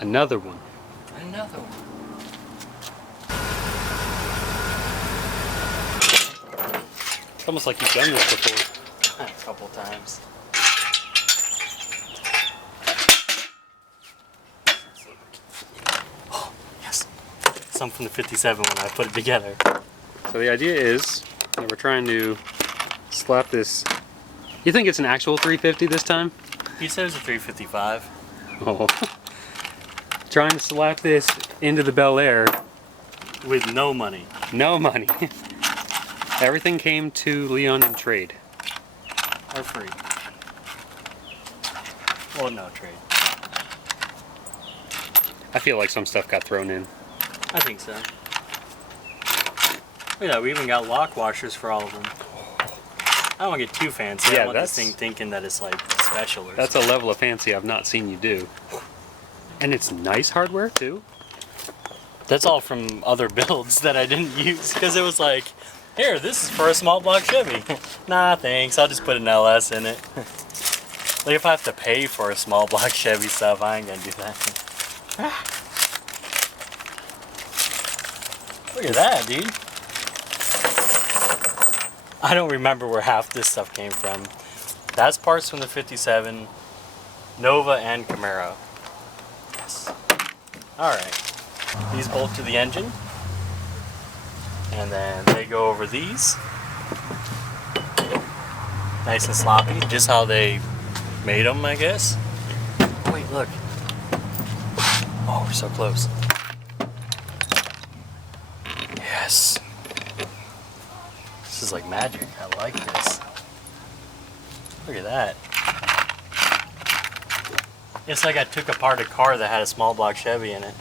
Another one. Another one. It's almost like you've done this before. A couple times. Oh, yes. Some from the 57 when I put it together. So the idea is that we're trying to slap this. You think it's an actual 350 this time? He says a 355. Oh. Trying to slap this into the Bel Air. With no money. No money. Everything came to Leon in trade. Or free. Well, no trade. I feel like some stuff got thrown in. I think so. Yeah, we even got lock washers for all of them. I don't want to get too fancy. Yeah, I want this thing thinking that it's like special or That's something. a level of fancy I've not seen you do. And it's nice hardware too. That's all from other builds that I didn't use because it was like, here, this is for a small block Chevy. Nah, thanks. I'll just put an LS in it. Like if I have to pay for a small block Chevy stuff, I ain't gonna do that. Look at that, dude. I don't remember where half this stuff came from. That's parts from the 57, Nova, and Camaro. Yes. Alright. These bolt to the engine. And then they go over these. Nice and sloppy, just how they made them, I guess. Oh, wait, look. Oh, we're so close. Yes. This is like magic. I like this. Look at that. It's like I took apart a car that had a small block Chevy in it.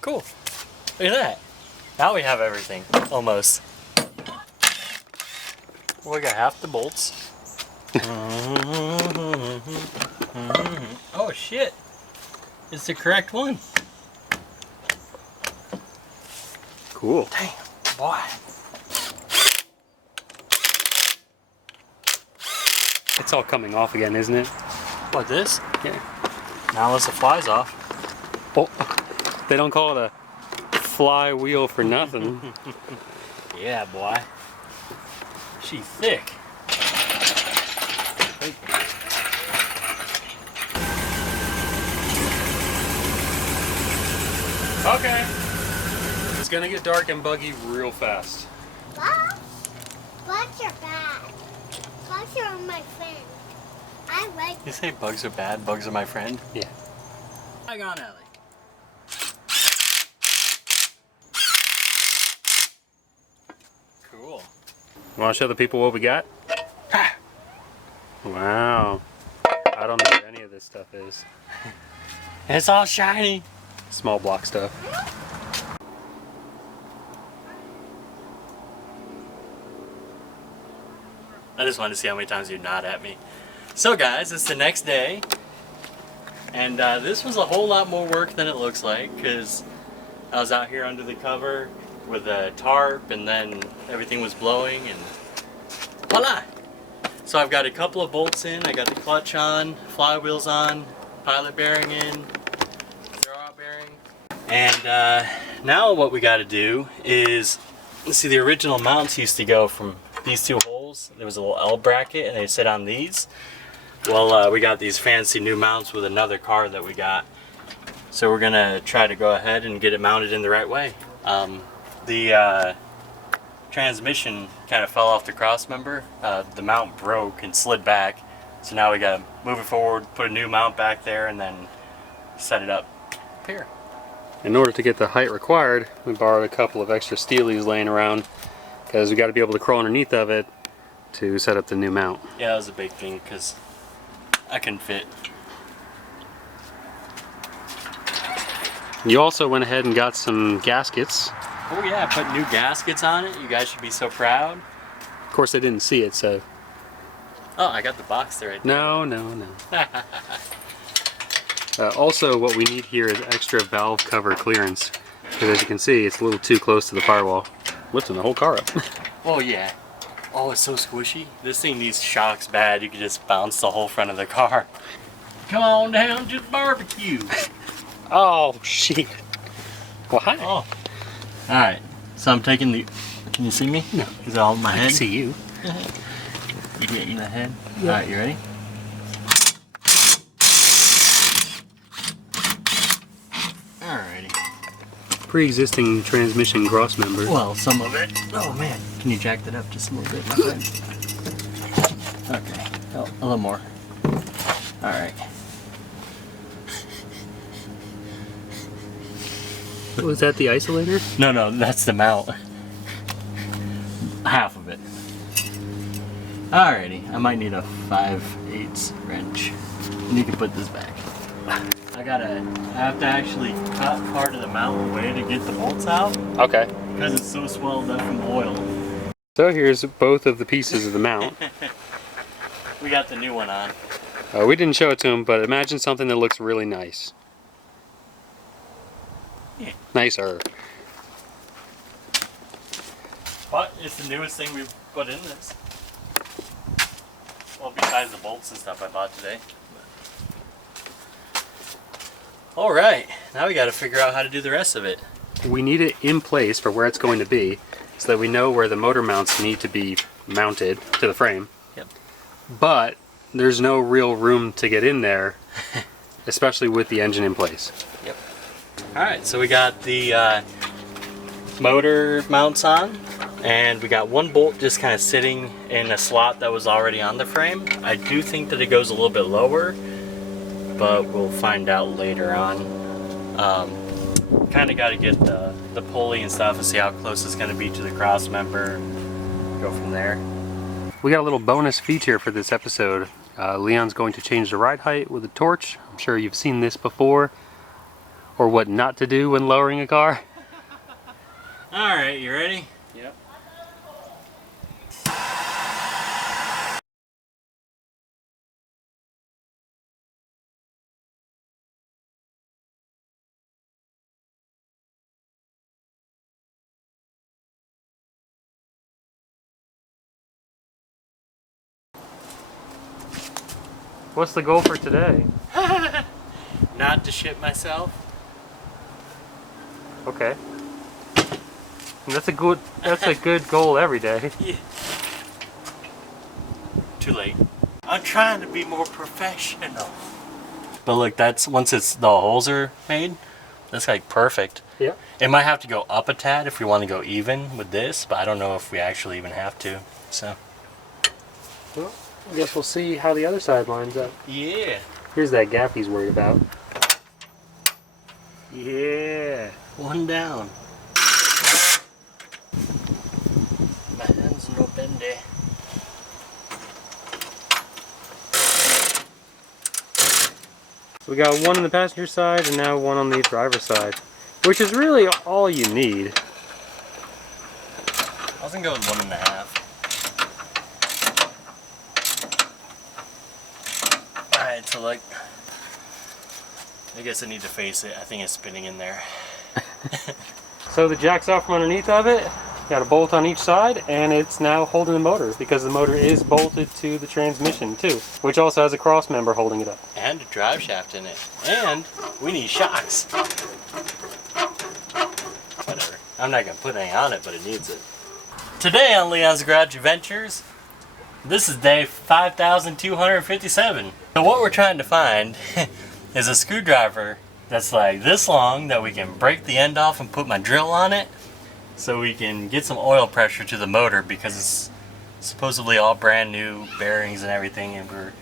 Cool. Look at that. Now we have everything. Almost. Well, we got half the bolts. Oh shit. It's the correct one. Cool. Damn, boy. It's all coming off again, isn't it? What, this? Yeah. Now unless it flies off. Oh, they don't call it a flywheel for nothing. Yeah, boy. She thick. Okay. It's gonna get dark and buggy real fast. Bugs? Bugs are bad. Bugs are my friend. I like You say bugs are bad, bugs are my friend? Yeah. Hang on, Ellie. Cool. You wanna show the people what we got? Wow. I don't know what any of this stuff is. It's all shiny. Small block stuff. I just wanted to see how many times you'd nod at me. So guys, it's the next day. And this was a whole lot more work than it looks like because I was out here under the cover with a tarp and then everything was blowing and voila! So I've got a couple of bolts in, I got the clutch on, flywheels on, pilot bearing in, throwout bearing. And now what we got to do is, let's see, the original mounts used to go from these two holes. There was a little L bracket and they sit on these. Well, we got these fancy new mounts with another car that we got. So we're gonna try to go ahead and get it mounted in the right way. The transmission kind of fell off the cross member. The mount broke and slid back. So now we gotta move it forward, put a new mount back there, and then set it up here. In order to get the height required, we borrowed a couple of extra steelies laying around because we got to be able to crawl underneath of it to set up the new mount. Yeah, that was a big thing because I couldn't fit. You also went ahead and got some gaskets. Oh yeah, I put new gaskets on it. You guys should be so proud. Of course, they didn't see it, so. Oh, I got the box there right there. No. Also, what we need here is extra valve cover clearance. Because as you can see, it's a little too close to the firewall. lifting the whole car up. Oh yeah. Oh, it's so squishy. This thing needs shocks bad. You could just bounce the whole front of the car. Come on down to the barbecue. Oh, shit. Well, hi. Oh. Alright, so I'm taking the... Can you see me? No. Is it all in my I head? can see you. You get in the head? Yeah. Alright, you ready? Alrighty. Pre-existing transmission cross member. Well, some of it. Oh man. Can you jack that up just a little bit, my friend? Okay. Oh, a little more. Alright. Was that the isolator? No, that's the mount. Half of it. Alrighty, I might need a 5/8 wrench. And you can put this back. I have to actually cut part of the mount away to get the bolts out. Okay. Because it's so swelled up from oil. So here's both of the pieces of the mount. We got the new one on. We didn't show it to him, but imagine something that looks really nice. Yeah. Nicer. But it's the newest thing we've put in this. Well, besides the bolts and stuff I bought today. Alright, now we gotta figure out how to do the rest of it. We need it in place for where it's going to be, so that we know where the motor mounts need to be mounted to the frame. Yep. But there's no real room to get in there, especially with the engine in place. Yep. Alright, so we got the motor mounts on, and we got one bolt just kind of sitting in a slot that was already on the frame. I do think that it goes a little bit lower, but we'll find out later on. Kind of got to get the pulley and stuff and see how close it's going to be to the cross member. Go from there. We got a little bonus feature for this episode. Leon's going to change the ride height with a torch. I'm sure you've seen this before, or what not to do when lowering a car. Alright, you ready? Yep. What's the goal for today? Not to shit myself. Okay. And that's a good goal every day. Yeah. Too late. I'm trying to be more professional. But look, that's once the holes are made, that's like perfect. Yeah. It might have to go up a tad if we want to go even with this, but I don't know if we actually even have to. So. Well, I guess we'll see how the other side lines up. Yeah. Here's that gap he's worried about. Yeah. One down. My hands no bendy. We got one on the passenger side and now one on the driver's side, which is really all you need. I was gonna go with 1.5. Alright, so like, I guess I need to face it. I think it's spinning in there. So the jack's off from underneath of it, got a bolt on each side, and it's now holding the motor because the motor is bolted to the transmission too, which also has a cross member holding it up. And a drive shaft in it. And we need shocks. Whatever. I'm not gonna put anything on it, but it needs it. Today on Leon's Garage Adventures, this is day 5,257. So what we're trying to find is a screwdriver that's like this long that we can break the end off and put my drill on it so we can get some oil pressure to the motor because it's supposedly all brand new bearings and everything, and we're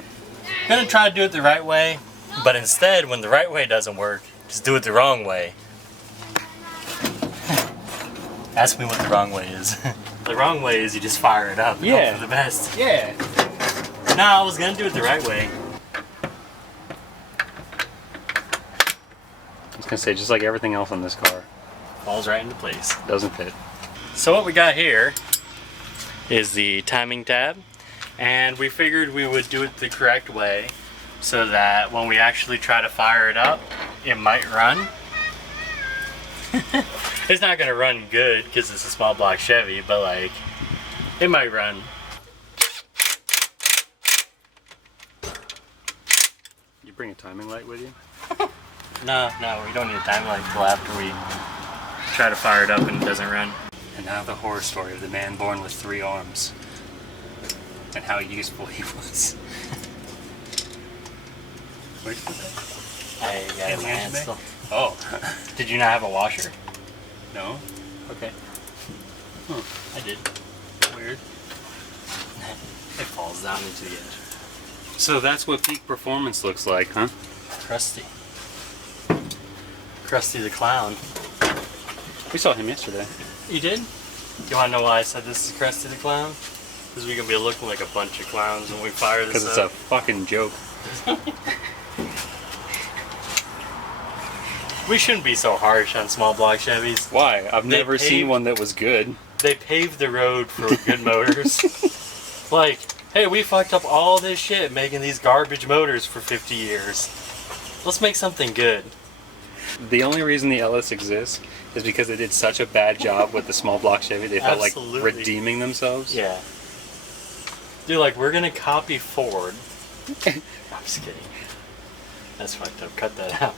gonna try to do it the right way, but instead when the right way doesn't work, just do it the wrong way. Ask me what the wrong way is. The wrong way is you just fire it up and hope for the best. Yeah. No, I was gonna do it the right way. I was gonna say, just like everything else on this car, Falls right into place. doesn't fit. So what we got here is the timing tab, and we figured we would do it the correct way so that when we actually try to fire it up, it might run. It's not gonna run good because it's a small block Chevy, but like, it might run. You bring a timing light with you? No, we don't need a time light until after we try to fire it up and it doesn't run. And now the horror story of the man born with 3 arms. And how useful he was. Where'd you put that? I got it in my hand still. Oh. Did you not have a washer? No? Okay. Huh. I did. Weird. It falls down into the edge. So that's what peak performance looks like, huh? Krusty. Krusty the Clown. We saw him yesterday. You did? You want to know why I said this is Krusty the Clown? Because we're going to be looking like a bunch of clowns when we fire this up. Because it's a fucking joke. We shouldn't be so harsh on small block Chevys. Why? I've never seen one that was good. They paved the road for good motors. Like, hey, we fucked up all this shit making these garbage motors for 50 years. Let's make something good. The only reason the LS exists is because they did such a bad job with the small block Chevy. They felt Absolutely. like redeeming themselves. Yeah. Dude, like, we're gonna copy Ford. I'm just kidding. That's fucked up. Cut that out.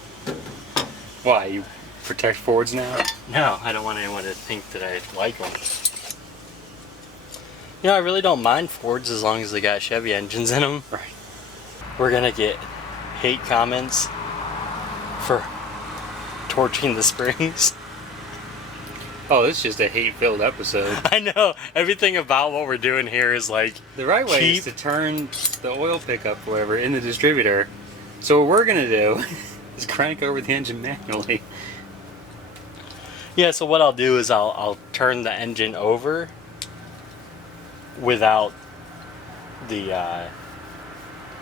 Why? You protect Fords now? No, I don't want anyone to think that I like them. You know, I really don't mind Fords as long as they got Chevy engines in them. Right. We're gonna get hate comments for torching the springs. Oh, this is just a hate-filled episode. I know. Everything about what we're doing here is like The right way is to turn the oil pickup, or whatever, in the distributor. So what we're gonna do is crank over the engine manually. Yeah, so what I'll do is I'll turn the engine over without the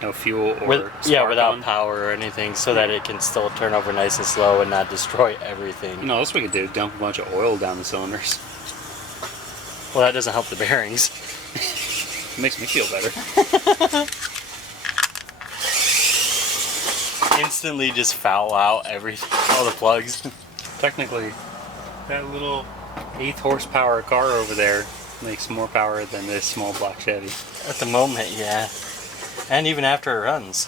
No fuel or spark without on. power or anything, so that it can still turn over nice and slow and not destroy everything. No, that's what we could do. Dump a bunch of oil down the cylinders. Well, that doesn't help the bearings. It makes me feel better. Instantly just foul out everything, all the plugs. Technically, that little 8th horsepower car over there makes more power than this small block Chevy. At the moment, yeah. And even after it runs.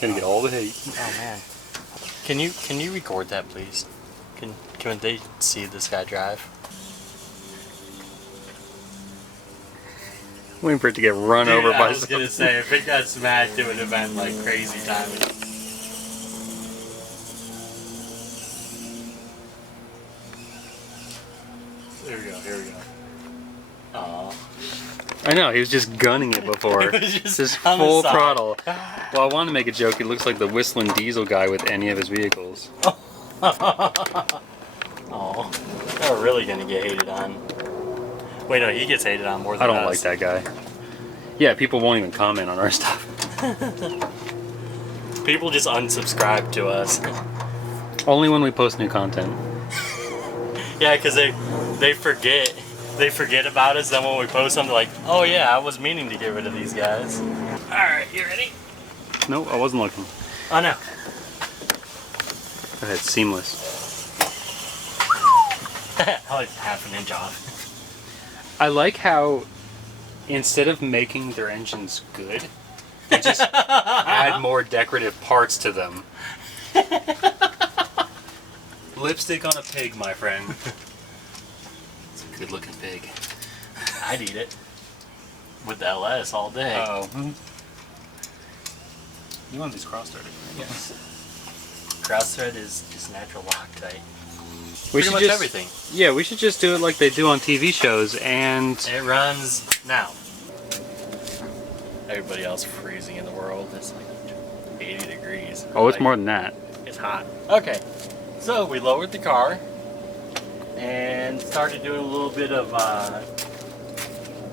Gonna get all the hate. Oh man. Can you record that, please? Can they see this guy drive? Waiting for it to get run over by I was gonna say, if it got smacked, it would have been like crazy timing. Here we go. Aww. I know, he was just gunning it before. It was just Just on the full side. throttle. Well, I wanted to make a joke. He looks like the whistling diesel guy with any of his vehicles. Oh, they're really gonna get hated on. Wait, no, he gets hated on more than I don't us. like that guy. Yeah, people won't even comment on our stuff. People just unsubscribe to us. Only when we post new content. Yeah, because they forget. They forget about us, then when we post something, like, oh yeah, I was meaning to get rid of these guys. Alright, you ready? No, I wasn't looking. Oh no. Go ahead, seamless. I like half an inch off. I like how instead of making their engines good, they just add more decorative parts to them. Lipstick on a pig, my friend. It's a good looking pig. I'd eat it. With the LS all day. Oh. You want these cross-threaded? Yes. Cross-thread is just natural Loctite. We Pretty should much just, everything. Yeah, we should just do it like they do on TV shows, and It runs now. Everybody else freezing in the world. It's like 80 degrees. oh, it's Like, more than that. It's hot. Okay, so we lowered the car and started doing a little bit of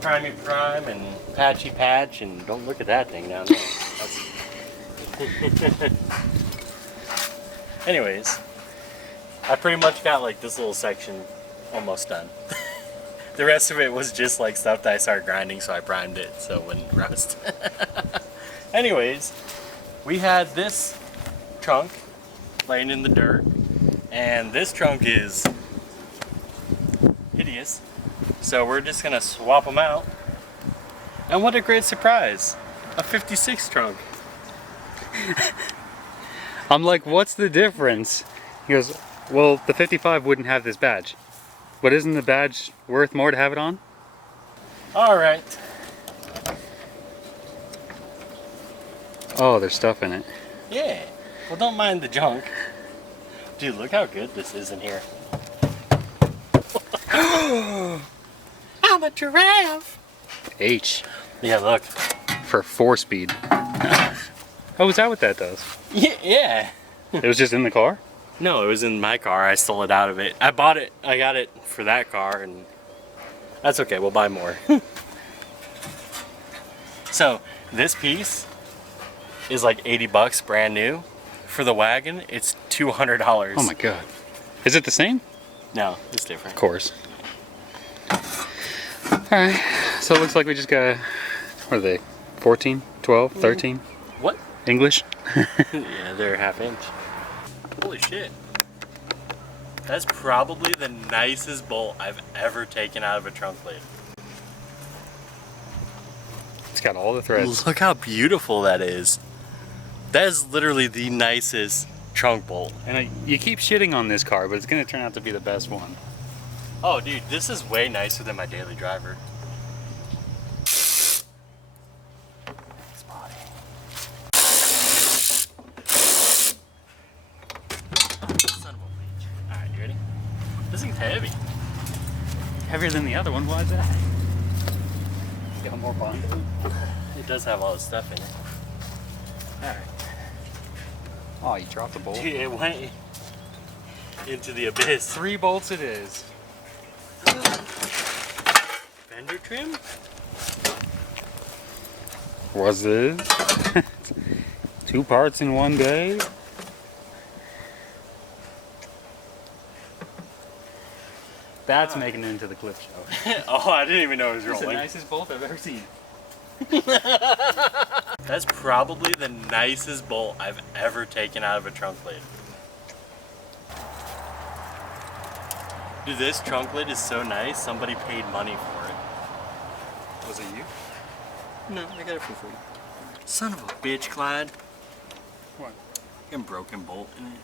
primey prime and patchy patch, and don't look at that thing down there. Anyways, I pretty much got like this little section almost done. The rest of it was just like stuff that I started grinding, so I primed it so it wouldn't rust. Anyways, we had this trunk laying in the dirt. And this trunk is hideous. So we're just gonna swap them out. And what a great surprise, a 56 trunk. I'm like, what's the difference? He goes, well, the 55 wouldn't have this badge. But isn't the badge worth more to have it on? All right. Oh, there's stuff in it. Yeah, well don't mind the junk. Dude, look how good this is in here. I'm a giraffe. H. Yeah, look. For 4-speed. Oh, is that what that does? Yeah. It was just in the car? No, it was in my car. I stole it out of it. I bought it. I got it for that car, and that's okay. We'll buy more. So this piece is like 80 bucks brand new. For the wagon, it's $200. Oh my god. Is it the same? No, it's different. Of course. Alright, so it looks like we just got, what are they, 14, 12, 13? What? English? Yeah, they're ½ inch. Holy shit. That's probably the nicest bolt I've ever taken out of a trunk lid. It's got all the threads. Look how beautiful that is. That is literally the nicest trunk bolt. And you keep shitting on this car, but it's going to turn out to be the best one. Oh dude, this is way nicer than my daily driver. Spotty. Son of a leech. Alright, you ready? This thing's heavy. Heavier than the other one, why is that? It's got more bond. It does have all this stuff in it. Alright. Oh, you dropped the bolt. Dude, it went into the abyss. 3 bolts it is. Fender trim? Was it? 2 parts in one day? That's making it into the clip show. Oh, I didn't even know it was It's the rolling. nicest bolt I've ever seen. That's probably the nicest bolt I've ever taken out of a trunk lid. Dude, this trunk lid is so nice, somebody paid money for it. Was it you? No, I got it for free. Son of a bitch, Clyde. What? A broken bolt in it.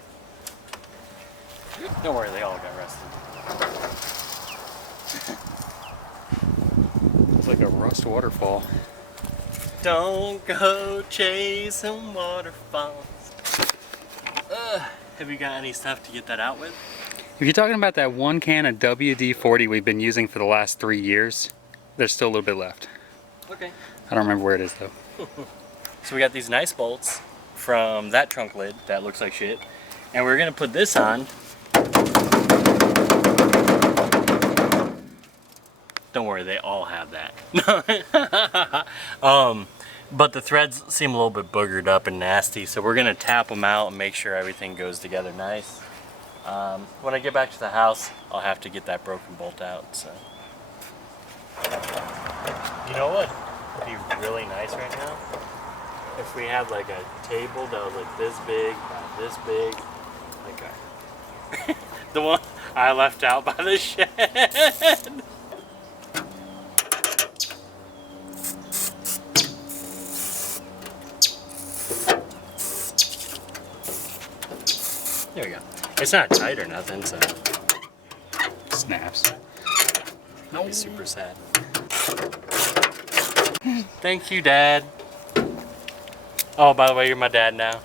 Don't worry, they all got rusted. It's like a rust waterfall. Don't go chasing waterfalls. Have you got any stuff to get that out with? If you're talking about that 1 can of WD-40 we've been using for the last 3 years, there's still a little bit left. Okay. I don't remember where it is though. So we got these nice bolts from that trunk lid that looks like shit. And we're gonna put this on. Don't worry, they all have that. But the threads seem a little bit boogered up and nasty, so we're gonna tap them out and make sure everything goes together nice. When I get back to the house, I'll have to get that broken bolt out. So, you know what would be really nice right now? If we had like a table that was like this big, about this big, like the one I left out by the shed. There we go. It's not tight or nothing, so Snaps. I'll be super sad. Thank you, Dad. Oh, by the way, you're my dad now.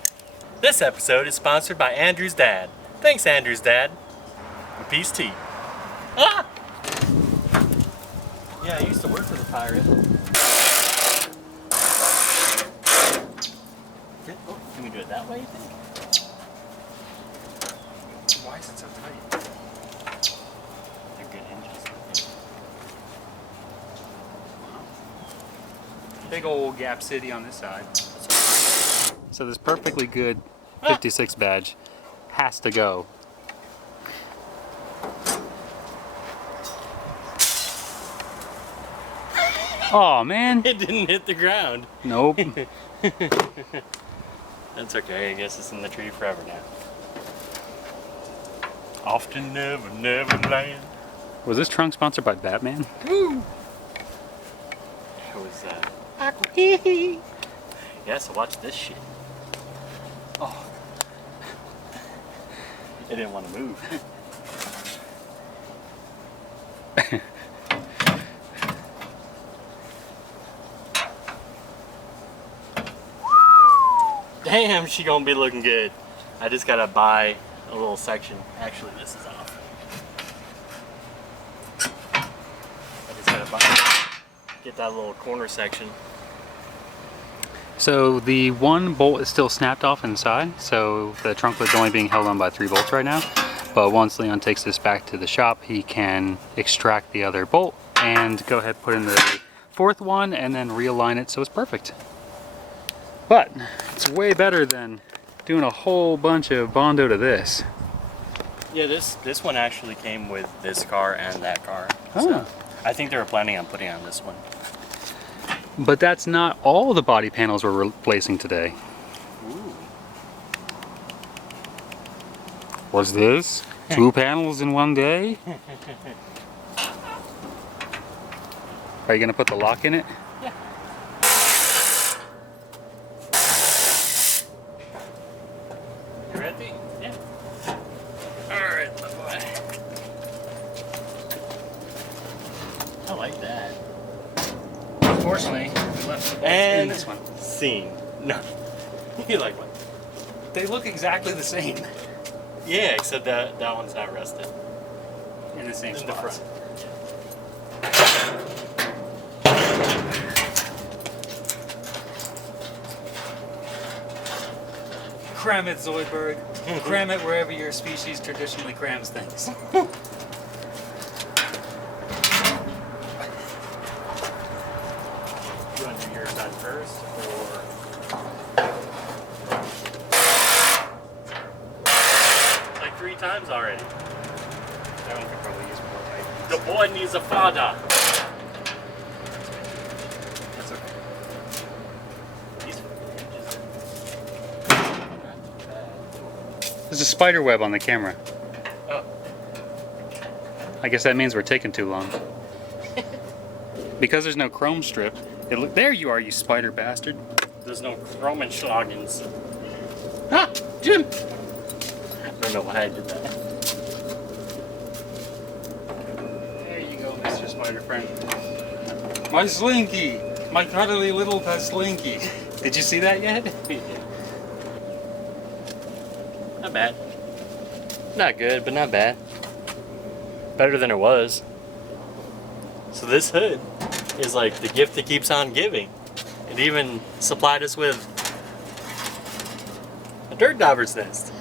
This episode is sponsored by Andrew's dad. Thanks, Andrew's dad. And peace tea. Ah! Yeah, I used to work for the pirate. Oh, can we do it that way, you think? Why is it so tight? They're good hinges. Big old Gap City on this side. So this perfectly good 56 badge has to go. Oh man. It didn't hit the ground. Nope. That's okay, I guess it's in the tree forever now. Often, never, never land. Was this trunk sponsored by Batman? Woo! It was, aquired. Yeah, so watch this shit. Oh. It didn't want to move. Damn, she gonna be looking good. I just gotta buy a little section. Actually, this is off. I just gotta get that little corner section. So the one bolt is still snapped off inside, so the trunk lid's only being held on by 3 bolts right now. But once Leon takes this back to the shop, he can extract the other bolt and go ahead and put in the 4th one and then realign it so it's perfect. But it's way better than doing a whole bunch of Bondo to this. Yeah, this one actually came with this car and that car. Oh. So I think they were planning on putting on this one. But that's not all the body panels we're replacing today. Ooh. Was this 2 panels in one day? Are you gonna put the lock in it? Yeah. You ready? Yeah. Alright, my boy. I like that. Unfortunately, we left the bolts in this one. Scene. No. You like what? They look exactly the same. Yeah, except that one's not rusted. In the same In the spots. front. Cram it, Zoidberg. Cram it wherever your species traditionally crams things. You want to do your side first, or like 3 times already? That one could probably use more height. The boy needs a father. That's okay. These hinges not too bad. There's a spider web on the camera. Oh, I guess that means we're taking too long. Because there's no chrome strip, there you are, you spider bastard. there's no Kromenschlagens. Ah, Jim! I don't know why I did that. There you go, Mr. Spider Friend. My slinky! My cuddly little slinky. Did you see that yet? Not bad. Not good, but not bad. Better than it was. So this hood is like the gift that keeps on giving. It even supplied us with a dirt dauber's nest.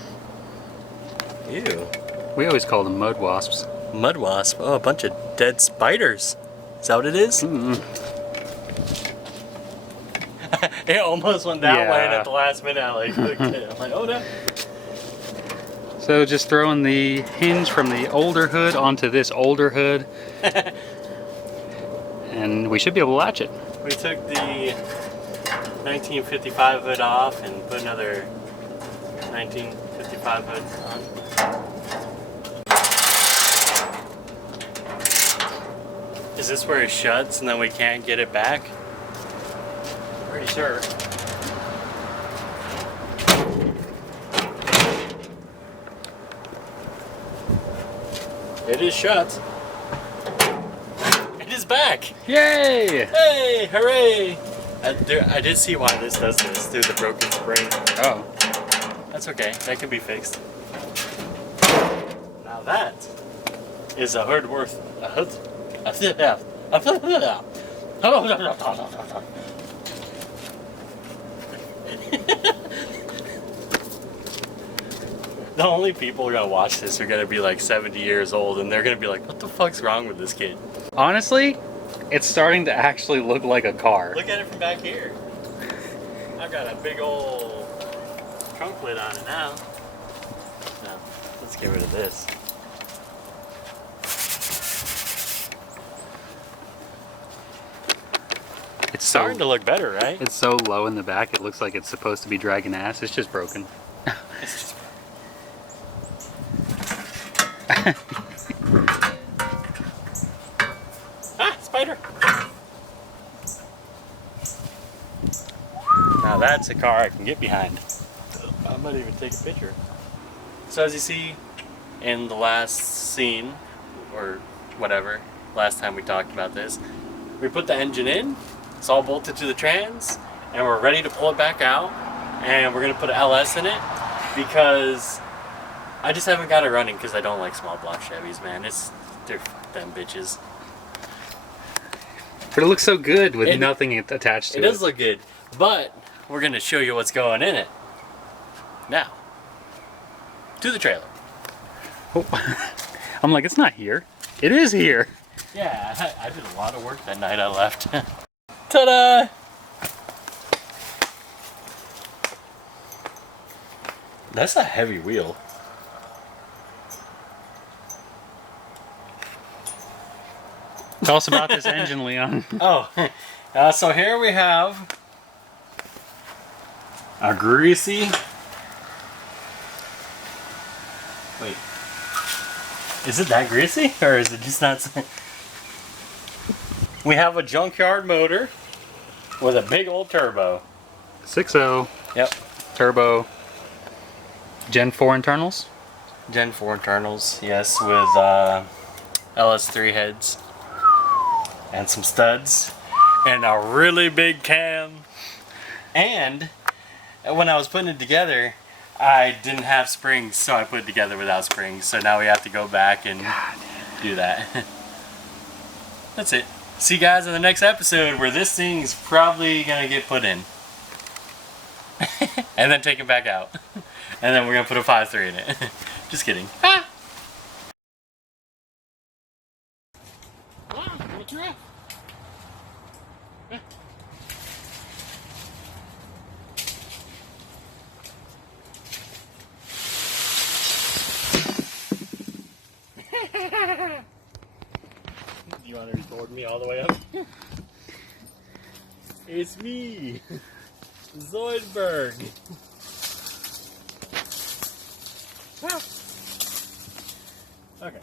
Ew. We always call them mud wasps. Mud wasp. Oh, a bunch of dead spiders. Is that what it is? It almost went that way, and Yeah. at the last minute, I like looked at it. I'm like, oh no. So just throwing the hinge from the older hood onto this older hood. And we should be able to latch it. We took the 1955 hood off and put another 1955 hood on. Is this where it shuts and then we can't get it back? Pretty sure. It is shut. It is back. Yay! Hey, hooray! I did see why this does this through the broken spring. Oh. That's okay, that can be fixed. Now that is a hood worth a hood. The only people who are gonna watch this are gonna be like 70 years old, and they're gonna be like, what the fuck's wrong with this kid? Honestly, it's starting to actually look like a car. Look at it from back here. I've got a big old trunk lid on it now. No, let's get rid of this. It's Starting to look better, right? It's so low in the back, it looks like it's supposed to be dragging ass. It's just broken. It's just Ah, spider! Now that's a car I can get behind. I might even take a picture. So as you see in the last scene, or whatever, last time we talked about this, we put the engine in, it's all bolted to the trans, and we're ready to pull it back out, and we're gonna put an LS in it, because I just haven't got it running because I don't like small block Chevys, man. They're them bitches. But it looks so good with It- nothing attached to It it. does look good, but we're gonna show you what's going in it. Now, to the trailer. Oh. I'm like, it's not here. It is here. Yeah, I did a lot of work that night I left. Ta-da! That's a heavy wheel. Tell us about this engine, Leon. Oh, so here we have a greasy... Wait. Is it that greasy? Or is it just not... We have a junkyard motor with a big old turbo. 6.0 Yep. turbo, Gen 4 internals. Gen 4 internals, yes, with LS3 heads. And some studs. And a really big cam. And when I was putting it together, I didn't have springs, so I put it together without springs. So now we have to go back and do that. That's it. See you guys in the next episode where this thing's probably gonna get put in. And then taken back out. And then we're gonna put a 5.3 in it. Just kidding. Ah! You want to record me all the way up? It's me, Zoidberg. Okay.